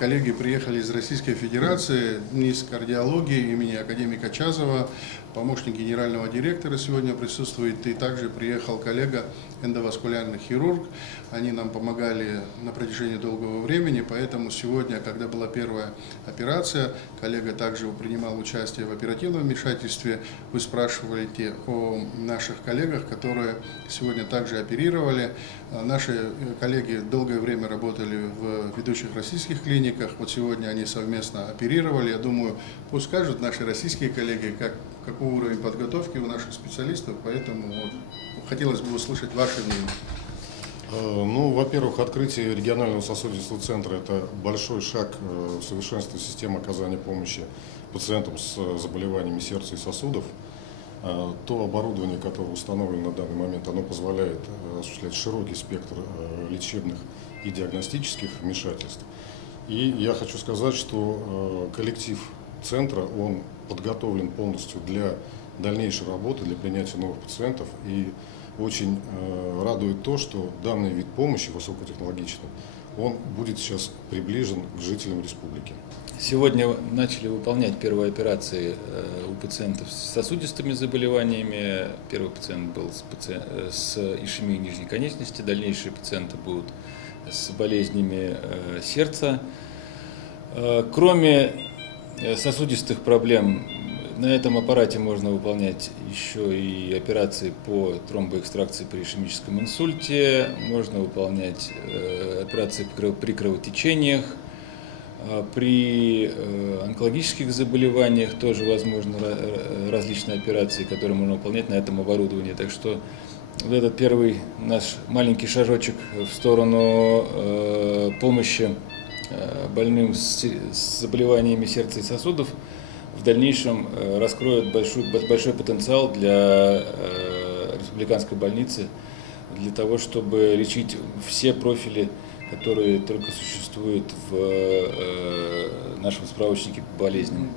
коллеги приехали из Российской Федерации, НИИС кардиологии имени академика Чазова, помощник генерального директора сегодня присутствует, и также приехал коллега, эндоваскулярный хирург. Они нам помогали на протяжении долгого времени, поэтому сегодня, когда была первая операция, коллега также принимал участие в оперативном вмешательстве. Вы спрашиваете о наших коллегах, которые сегодня также оперировали. Наши коллеги долгое время работали в ведущих российских клиниках. Вот сегодня они совместно оперировали. Я думаю, пусть скажут наши российские коллеги, какой уровень подготовки у наших специалистов. Поэтому вот, хотелось бы услышать ваше мнение. Ну, во-первых, открытие регионального сосудистого центра – это большой шаг в совершенствовании системы оказания помощи пациентам с заболеваниями сердца и сосудов. То оборудование, которое установлено на данный момент, оно позволяет осуществлять широкий спектр лечебных и диагностических вмешательств. И я хочу сказать, что коллектив центра, он подготовлен полностью для дальнейшей работы, для принятия новых пациентов. И очень радует то, что данный вид помощи высокотехнологичный, он будет сейчас приближен к жителям республики. Сегодня начали выполнять первые операции у пациентов с сосудистыми заболеваниями. Первый пациент был с ишемией нижней конечности, дальнейшие пациенты будут с болезнями сердца. Кроме сосудистых проблем, на этом аппарате можно выполнять еще и операции по тромбоэкстракции при ишемическом инсульте, можно выполнять операции при кровотечениях, при онкологических заболеваниях тоже возможны различные операции, которые можно выполнять на этом оборудовании. Так что вот этот первый наш маленький шажочек в сторону помощи больным с заболеваниями сердца и сосудов в дальнейшем раскроет большой потенциал для республиканской больницы для того, чтобы лечить все профили, которые только существуют в нашем справочнике по болезням.